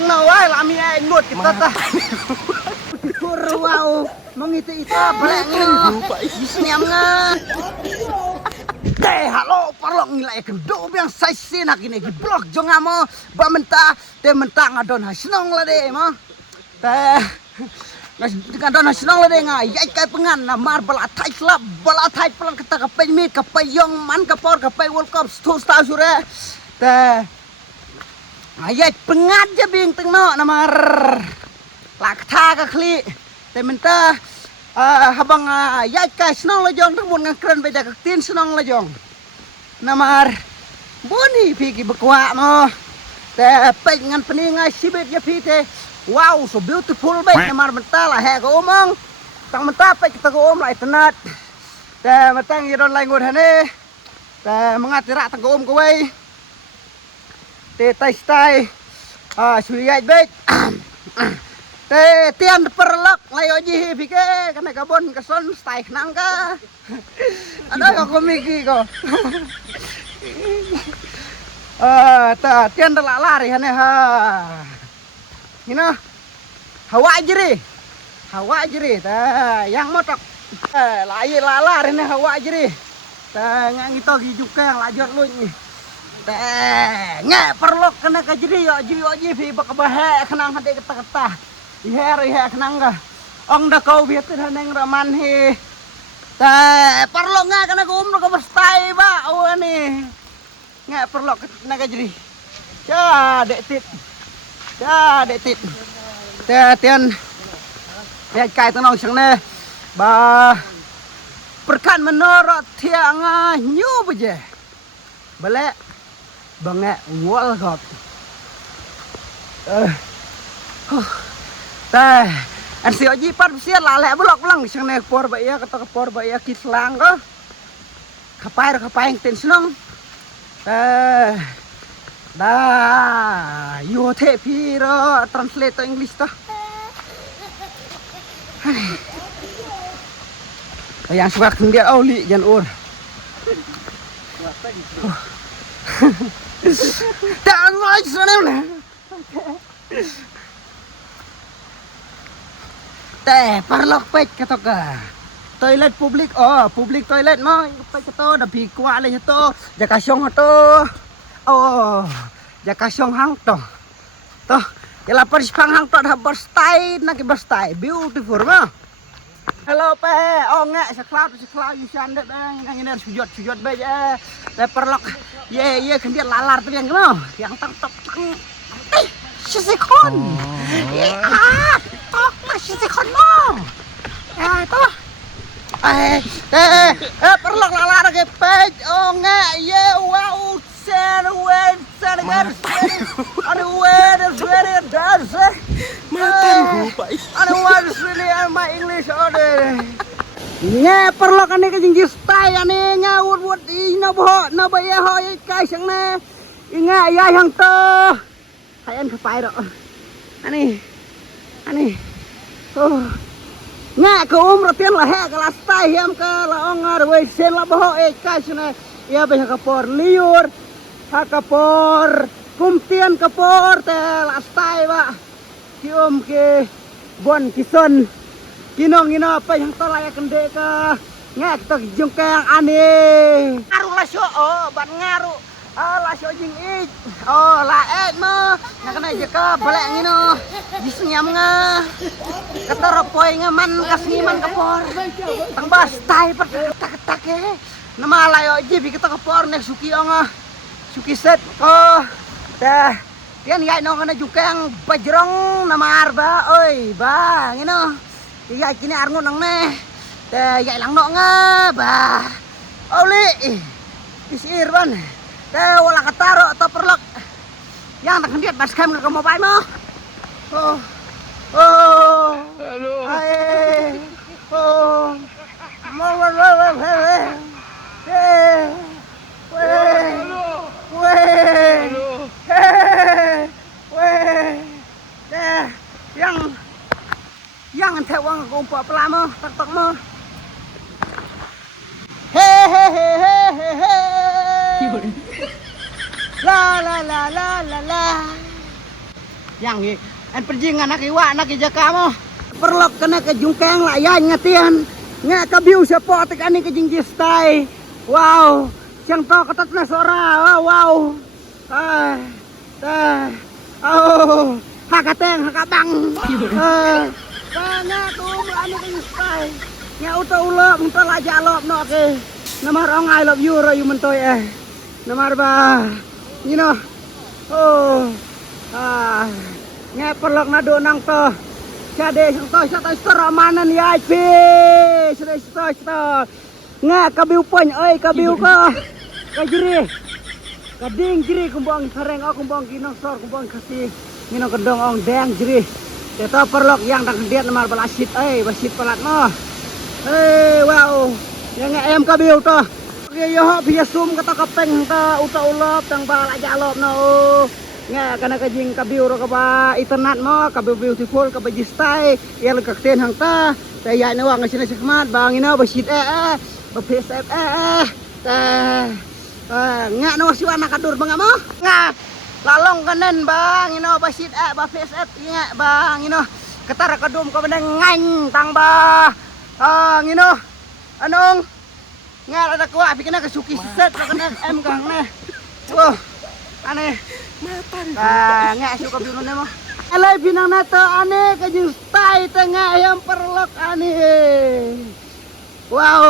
tengno wae lami ae ngut kita tah. Kurwau mengiti isa balek lupa isinya nga. Halo parlok ngilai kendo biang saisi nak ini blok jong amo ba mentah te mentah ngadon hasinong la de mo. Te ngadon hasinong la de nga yai kai pengan na mar balatai klub balatai pelan kata kapai mit kapai yong man kapor kapai World Cup sta sure. Te ayat pengat je bing tengno namar lakta ka kli te mentah habang yai kai senong la jong rumun ngang keren beda ka tin senong la jong namar boni pigi bekwa mo te pek ngan peningai sibet ya pite wow so beautiful baik namar mentah lah he ko omong tang mentah pek kita ko om lai tenat te matang yidon lai ngut hane te mengatira tang ko om ko wei te tai stai suyai baik te tian perlok layo ji pike kana kabon kason stai nang ka ada ko miki ko ta tian da lari hane ha ina hawa jeri ta yang motok lai lalar hane hawa jeri ta ngang ito gi juga yang lajot lu ni ta nge perlok kana ka jeri yo ji fi bak bahe kenang hade keta iher kenang ga ong da kau biat haneng raman he ta perlok nga kana ko umno ka bastai ba awani nga perlok naga jeri ya dek tit te tian ya kai tanau sang ne ba perkan menurut tiang nyu beje bale bange wal got teh an si oji par sia lale blok belang sang ne por ba ya kata por ba ya kislang ko kapai ten senong dah yo the piro translate to English to yang suka kendia oli jan ur dan lagi sana teh parlok pek katoka toilet publik publik toilet mo pek to da pi kwa le to jaka syong to jaka syong hang to kela perspang hang to da berstai na ki berstai beautiful mo hello pe nge seklau yusan de yang ini sujud be te perlok ye kendia lalar tu yang no yang tang sisikon tok sisikon mo to perlok lalar ke pej nge ye wow sen gan aduh very dance matan pai aduh really my English nge perlok ane ke jingji stay ane ngawut ino boh no baye ho kai sang ne inga ya yang to hayan kepai do ani nga ko ratian lah he kelas stay hem ke laong we sen la boh kai sene ya be kapor liur kapor kumtian kapor te lastai ba kiom ke bon kison kinong ino apa yang to layak kende ka ngek to jung kang ane ngaru lasyo ban ngaru lasyo jing ik laek mo nakana je ka balek ngino disnyam nga kataro poy nga man kasniman kapor tang bas tai tak nama layo je bi kita kapor nek suki suki set ko dah tian yai no kana jukang bajrong nama arba oi ba ngino yai kini arngun nang ne te yai lang no nga ba oli isir ban te wala kataro to perlok yang tak hendiat bas kam ke mobile mo halo ai mo yang tewang gompa pelamo tak mo he la yang an pergi anak iwa anak jaka mo perlok kena ke jungkang layan ngatian nga kabiu siapa tekan ni ke jingjis tai wow siang to ketat na sora wow oh hakateng hakabang nga tu anu ke jingjis tai nya uta ulo munta laja lop no ke namar ong I love you ro yu mentoy namar ba you know oh nghe perlok nado nang to cade sang to ramanan ya pi sudah nga kabiu pon oi kabiu ko kajiri kading jiri kumbang sareng aku kumbang kinong sor kumbang kasih minong kendong ong deng jiri to perlok yang tak diet namar balasit basit pelat mo wow yang em kabiu to yo biasa sum kata kapeng ta uta ulop tang bala jalop no nga kana kajing kabiu ro ka ba internet mo kabiu beautiful ka ba jistai ya le kakten hang ta ya ne wa ngasina sikmat bang ina ba sit ba psf nga no si wana kadur bang mo nga lalong kanen bang ina ba sit ba psf nga bang ina ketara kadum ka benang ngan tang ba ngino anong nga ada kuah bikin ke suki set kena em kang ne wah aneh nga suka binun ne mo alay binang na to ane kajing stay tengah yang perlok ane wow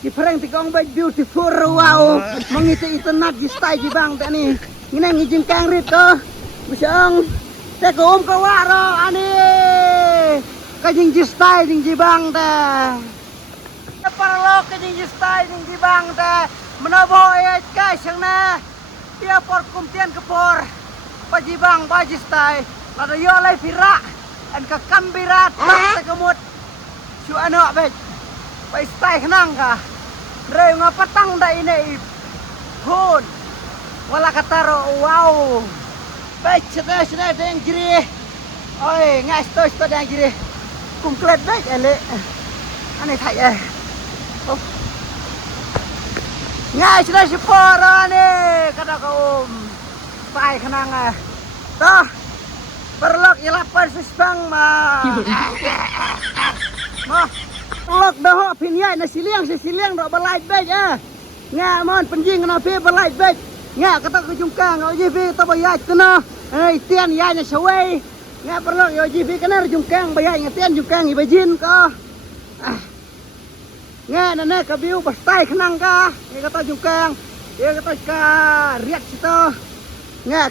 difereng tikong ba beautiful wow mangiti internet di stay di bang tani ngina ngijing kang rit ko bisang te ko ka waro ane kajing di stay ding di bang ta perlok kajing di stay ding di bang ta menobo ayat guys yang na dia por kumtian ke por pajibang bajistai lada yo lai vira an ka kambirat tak kemut su ano bet pai stai nang ka re nga patang da ine hon wala kataro wow bet chete deng jiri oi nga sto deng jiri kumplet bet ele ane thai nga sudah sepora nih kata kau pai kenang toh perlok ilapan susbang mah perlok dah pinyai na siliang do balai bej nga mon penjing na pi balai bej nga kata kujungkang au jivi to bayaj kena tian ya nya sawai nga perlok yo jivi kena jungkang bayaj ngatian jungkang ibajin ko nga nana kabiu pastai kenang ka ni kata jungkang dia kata ka riak situ nga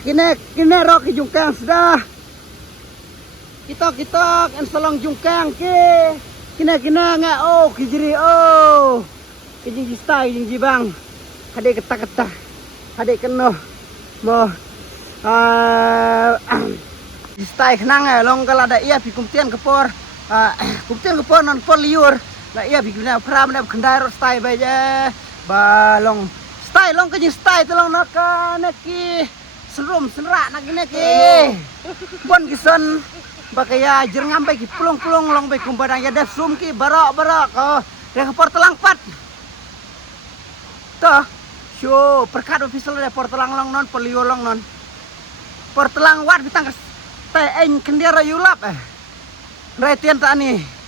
kine ro ki jungkang sudah kita en salong jungkang ke kine nga kijiri kijing stai jing jibang hade kata hade keno mo stai kenang long kala da ia pikumtian kepor kumtian kepor non pol liur lah iya bikin pram na kendaro stay baja balong stay long kajing stay tolong naka neki serum senra nak neki bon kison bakaya jerngam bagi pulung long bagi kumbadang ya dasum ki barok ko rek portelang pat toh syo perkat official de portelang long non polio long non portelang wat bitang te en kendara yulap retian ta ni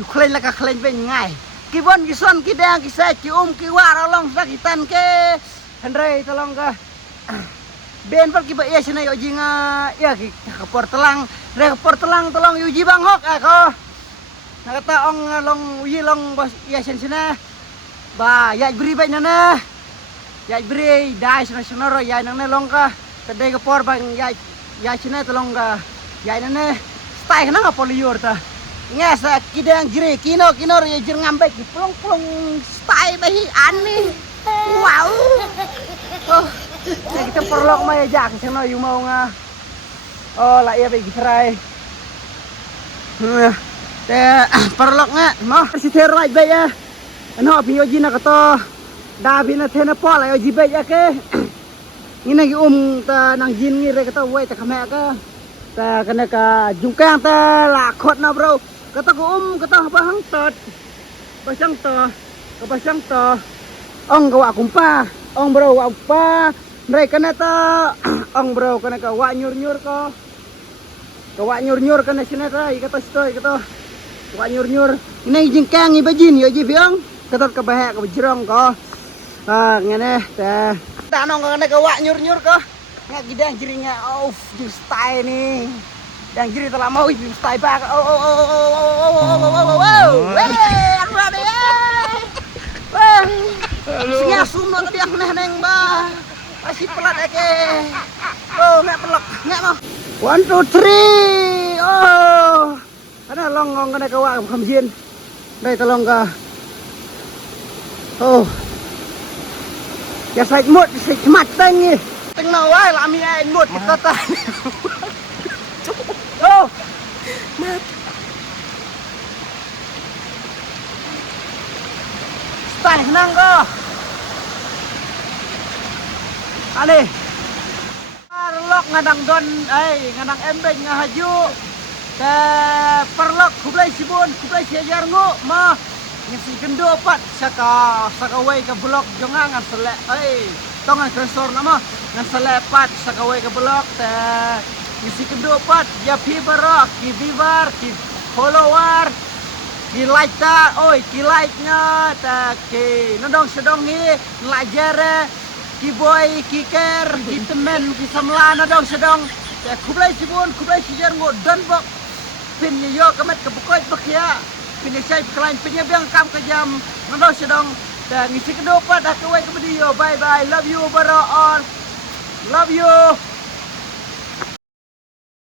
kelain laka kelain ben ngai kibon kison kidang kisah cium kiwar long sakitan ke Hendrai tolong ka ben par kiba iya sina yo jinga ya ki portelang re portelang tolong yuji banghok ko nakata ong long uyi long bos iya sina ba ya beri ben na ya beri dai sina sonoro ya nang long ka tade ka por bang ya sina tolong ka ya nane stay nang apolior ta ngasa kidang jire kino ya jir ngambek pulung stay bahi ani wow ya kita perlok mah ya jak seno yu mau nga lah iya bagi serai te perlok nga mo siter right bae ya ano pinyo jina kato dabi na tena pola yo jibe ya ke ngina gi ta nang jin ngi re kato wai ta kame ka ta kana ka jungkang ta la khot na bro kata ko kata bahang tot basang to ong gawa kumpa ong bro apa mereka neta ong bro kana ka wa nyur ko Kawak nyur-nyur kan sini rai kata stoi kata. Kawak nyur-nyur. Ini jengkang ibajin yo ji biang. Kata ka bahak ka jerong ko. Ngene teh. Ta nong ngene kawak nyur-nyur ko. Ngak gidang jirinya auf jing style ni. Yang jiri telah mau ibu style bak. Aku ada ya. Wah. Singa sumno tadi aku neng ba. Masih pelat eke. Oh, mek pelak, mek mau. 1 2 3. Oh. Ada long kena kawak kamjin. Đây tolong ka. Oh. Ya sai mut, sai mat tang ni. Teng no wai lami ai mut kita ta. Oh. Mat. Stay nang ko. Ani. Perlok ngadang don, ngadang embeng ngahaju. Ke perlok kublai sibun, kublai siajar ngo, mah ngisi gendo pat saka wei ke blok jongang ngan selek, tongan krensor nama ngan selek pat saka wei ke blok te ngisi gendo pat ya pi barok, ki vivar, ki follower, ki like ta, ki like nya ta ki nodong sedong hi lajare ki boy ki ker ki temen ki samla nodong sedong ya kublai sibun kublai siajar ngo dan bok pin yo kamet ke bukoi bekia pin sai klain pin biang kam ke jam nodong sedong dan ngisi kedopat dak wei ke video bye bye love you baro on love you